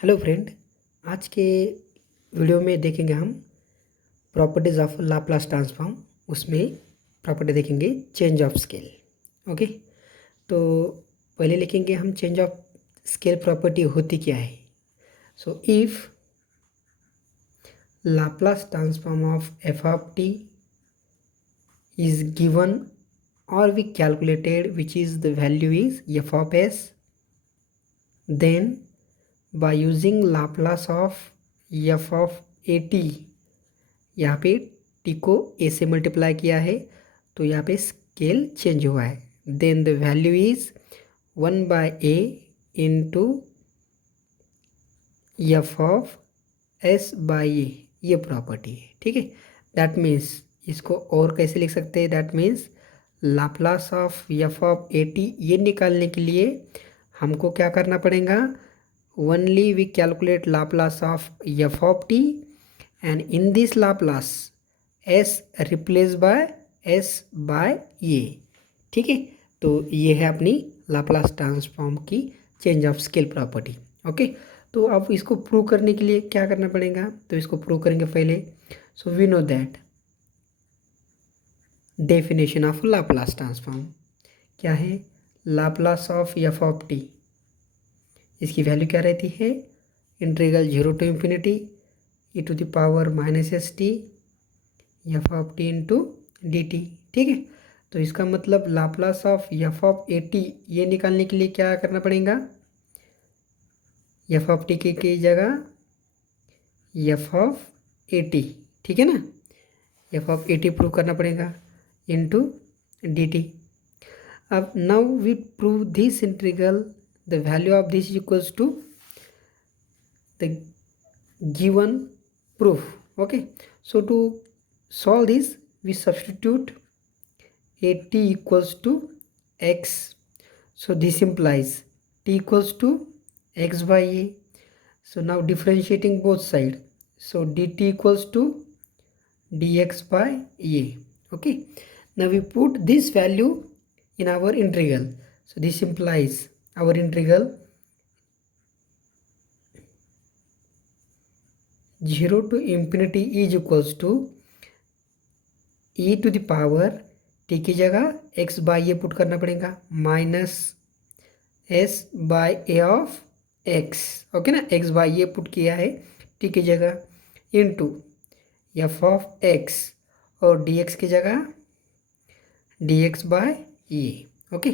Hello friend. आज के video में देखेंगे हम प्रॉपर्टीज़ ऑफ लाप्लास ट्रांसफॉर्म। उसमें प्रॉपर्टी देखेंगे चेंज ऑफ स्केल। ओके, तो पहले लिखेंगे हम चेंज ऑफ स्केल प्रॉपर्टी होती क्या है। So if Laplace transform of f of T is given or we calculated which is the value is f of s, then by using Laplace of f of a t, यहाँ पे T को ए से multiply किया है तो यहाँ पे scale change हुआ है। Then the value is 1/a into F of S by A, ये प्रॉपर्टी है। ठीक है, दैट मीन्स इसको और कैसे लिख सकते हैं, that means Laplace of f of a t ये निकालने के लिए हमको क्या करना पड़ेगा, only we calculate Laplace of f of t and in this Laplace s replace by s by ये। ठीक है, तो ये है अपनी लाप्लास ट्रांसफॉर्म की change of scale property. Okay, तो अब इसको प्रूव करने के लिए क्या करना पड़ेगा, तो इसको प्रूव करेंगे पहले। So we know that definition of Laplace transform क्या है, Laplace of f of t, इसकी वैल्यू क्या रहती है, integral 0 to infinity e to the power minus s t f of t into d t. ठीक है, तो इसका मतलब Laplace of f of a t ये निकालने के लिए क्या करना पड़ेगा, एफ ऑफ टी की जगह एफ ऑफ ए टी, ठीक है ना, f of a t prove करना पड़ेगा इंटू डी टी। अब now we prove this integral, the value of this is equals to the given proof. Okay, so to solve this we substitute a t equals to x, so this implies t equals to x by a. So now differentiating both side, so dt equals to dx by a. Okay, now we put this value in our integral, so this implies our integral 0 to infinity is equals to e to the power t की जगह x by a put करना पड़ेगा minus s by a of x। Okay ना, x by a put किया है t की जगह into F of x और dx की जगह dx by a. Okay,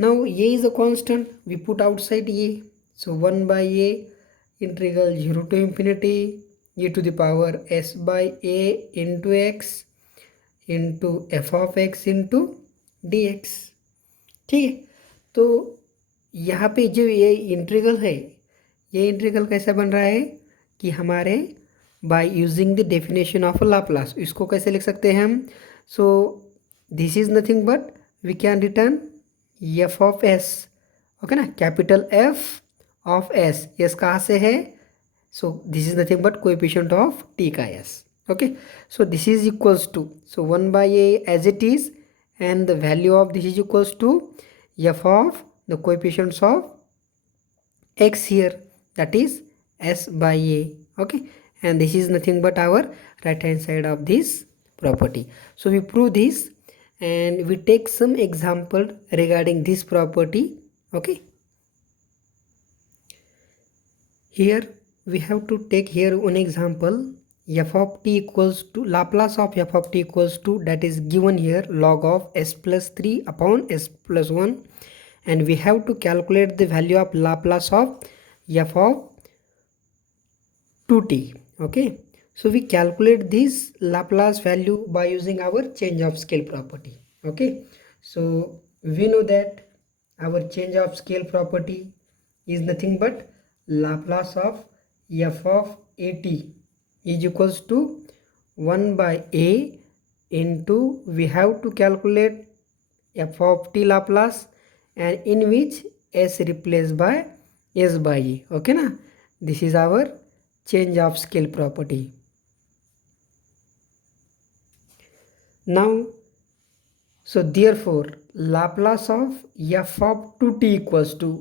now ये is a constant, we put outside ये, so 1/a integral 0 to infinity e to the power s by a into x into f of x into dx। ठीक है, तो यहाँ पे जो ये integral है, ये इंटीग्रल कैसा बन रहा है कि हमारे by using the definition of Laplace, इसको कैसे लिख सकते हैं हम, so this is nothing but we can return F of S. Okay ना, capital F of S, S कहाँ से है, so this is nothing but coefficient of t का s। okay, so this is equals to, so 1/a as it is and the value of this is equals to f of the coefficients of x here, that is s by a। okay, and this is nothing but our right hand side of this property. So we prove this and we take some example regarding this property. okay, here we have to take here one example, f of t equals to Laplace of f of t equals to, that is given here, log of s plus 3 upon s plus 1, and we have to calculate the value of Laplace of f of 2t. okay, so we calculate this Laplace value by using our change of scale property. okay, so we know that our change of scale property is nothing but Laplace of f of a t is equals to 1/a into, we have to calculate f of t Laplace and in which s replaced by s by a. okay na, this is our change of scale property. Now so therefore Laplace of f of 2t equals to,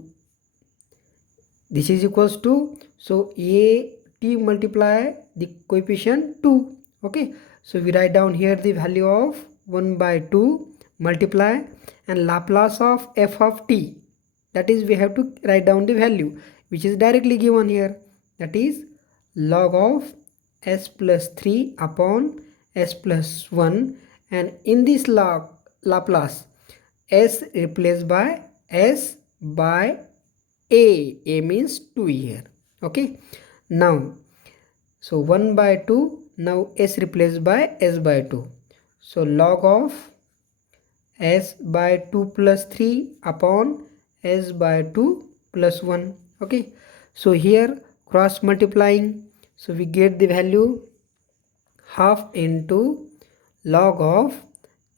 this is equals to, so a t multiply the coefficient 2. Okay, so we write down here the value of 1 by 2 multiply and Laplace of f of t, that is we have to write down the value which is directly given here, that is log of s plus 3 upon s plus 1, and in this log Laplace s replaced by s by a means 2 here. Okay, now so 1 by 2, now s replaced by s by 2, so log of s by 2 plus 3 upon s by 2 plus 1. Okay, so here cross multiplying, so we get the value half into log of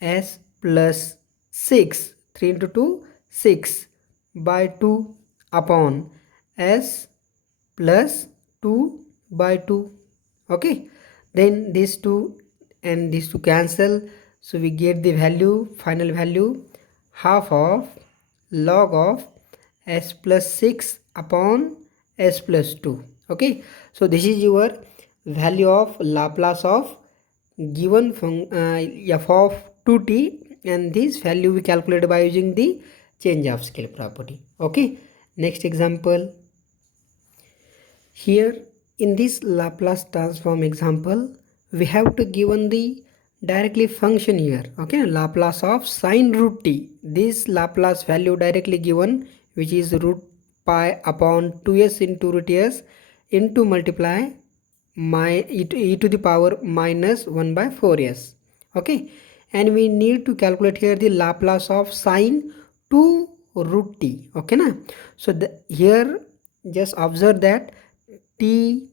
s plus 6, 3 into 2 6 by 2 upon s plus 2 by 2. Okay, then these two and these two cancel, so we get the value, final value half of log of s plus 6 upon s plus 2. Okay, so this is your value of Laplace of given f of 2t, and this value we calculate by using the change of scale property. Okay, next example. Here in this Laplace transform example, we have to given the directly function here. Okay, Laplace of sine root t, this Laplace value directly given, which is root pi upon 2s into root s into multiply my e to the power minus 1 by 4s. Okay, and we need to calculate here the Laplace of sine 2 root t. Okay na, so here just observe that t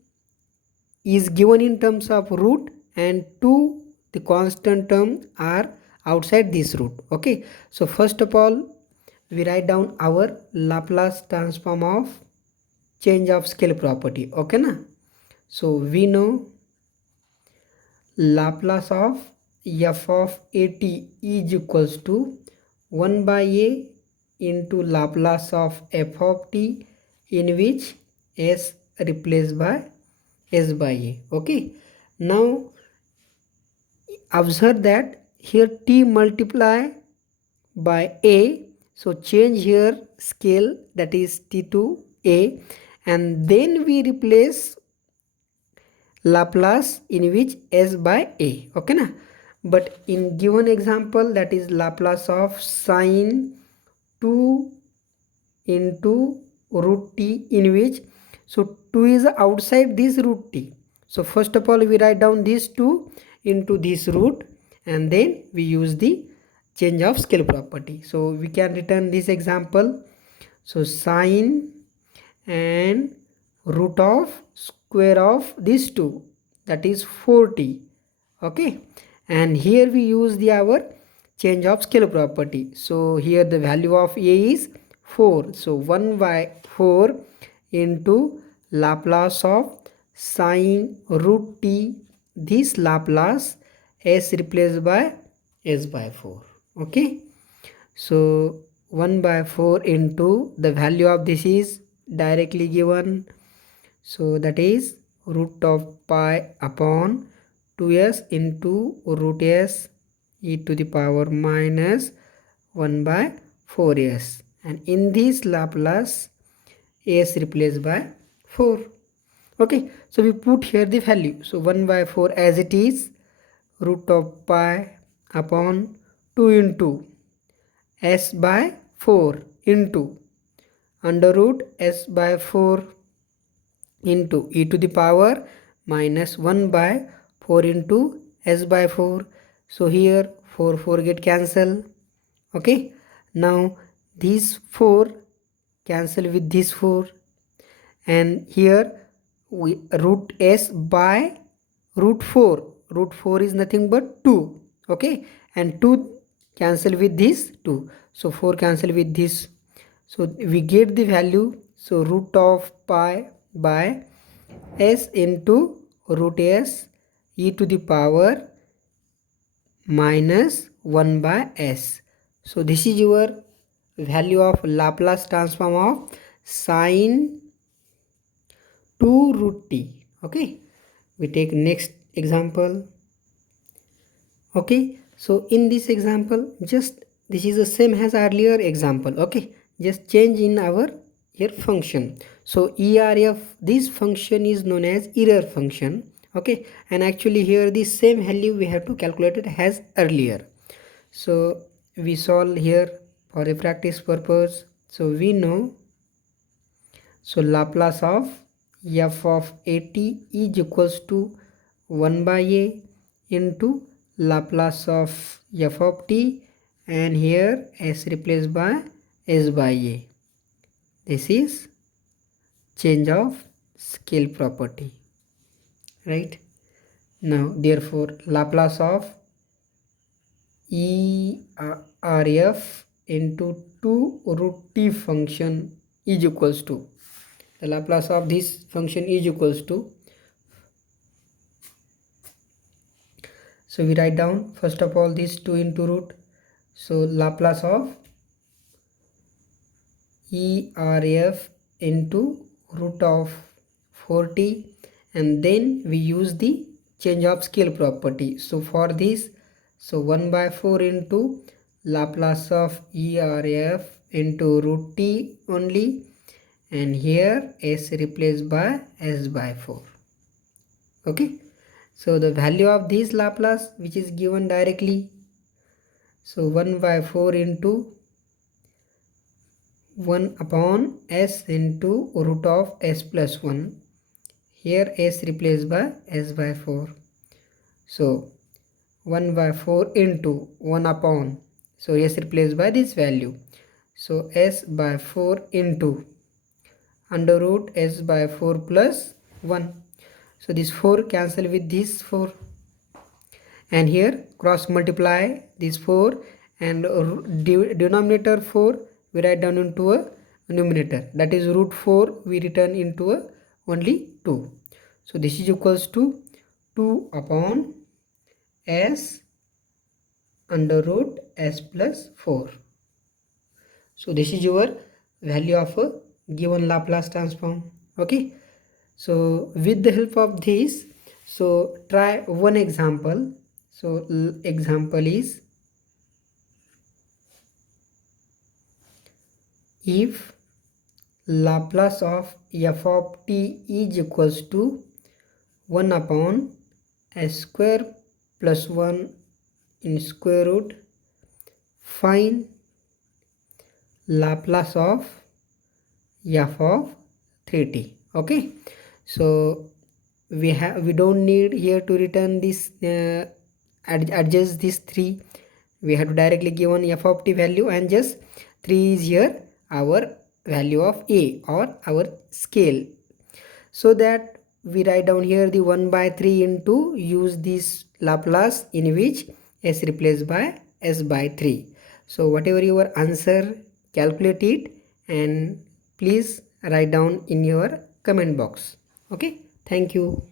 is given in terms of root and 2 the constant term are outside this root. Okay, so first of all we write down our Laplace transform of change of scale property. Okay na, so we know Laplace of f of at is equals to 1 by a into Laplace of f of t, in which s replaced by s by a. Okay, now observe that here t multiply by a, so change here scale, that is t to a, and then we replace Laplace in which s by a. Okay na, but in given example, that is Laplace of sine 2 into root t, in which so 2 is outside this root t, so first of all we write down this 2 into this root, and then we use the change of scale property. So we can return this example, so sine and root of square of these two, that is 4t. Okay, and here we use the our change of scale property, so here the value of a is 4, so 1 by 4 into Laplace of sine root t, this Laplace s replaced by s by 4. Okay, so 1 by 4 into the value of this is directly given, so that is root of pi upon 2s into root s e to the power minus 1 by 4s, and in this Laplace s replaced by 4. Okay, so we put here the value, so 1 by 4 as it is, root of pi upon 2 into s by 4 into under root s by 4 into e to the power minus 1 by 4 into s by 4. So here 4 get cancel. Okay, now these 4 cancel with this 4, and here we root s by root 4, root 4 is nothing but 2. Okay, and 2 cancel with this 2, so 4 cancel with this, so we get the value, so root of pi by s into root s e to the power minus 1 by s. So this is your value of Laplace transform of sine 2 root t. Okay, we take next example. Okay, so in this example, just this is the same as earlier example. Okay, just change in our here function. So ERF, this function is known as error function. Okay, and actually here the same value we have to calculate it as earlier. So we solve here for a practice purpose. So we know, so Laplace of f of at is equals to 1 by a into Laplace of f of t, and here s replaced by s by a. This is change of scale property, right? Now therefore Laplace of ERF into 2 root t function is equals to, the Laplace of this function is equals to, so we write down first of all this 2 into root, so Laplace of ERF into root of 4t, and then we use the change of scale property. So for this, so 1 by 4 into Laplace of ERF into root t only, and here s replaced by s by 4. Okay, so the value of this Laplace which is given directly, so 1 by 4 into 1 upon s into root of s plus 1, here s replaced by s by 4. So 1 by 4 into 1 upon, so s replaced by this value, so s by 4 into under root s by 4 plus 1. So this 4 cancel with this 4, and here cross multiply this 4, and denominator 4 we write down into a numerator, that is root 4 we return into a only 2. So this is equals to 2 upon s under root s plus 4. So this is your value of a given Laplace transform. Okay, so with the help of this, so try one example. So example is, if Laplace of f of t is equals to 1 upon s square plus 1 in square root, find Laplace of f of 3t. Okay, so we don't need here to return this adjust this 3, we have to directly given f of t value, and just 3 is here our value of a or our scale, so that we write down here the 1 by 3 into use this Laplace in which s replaced by s by 3. So whatever your answer, calculate it and please write down in your comment box. Okay, thank you.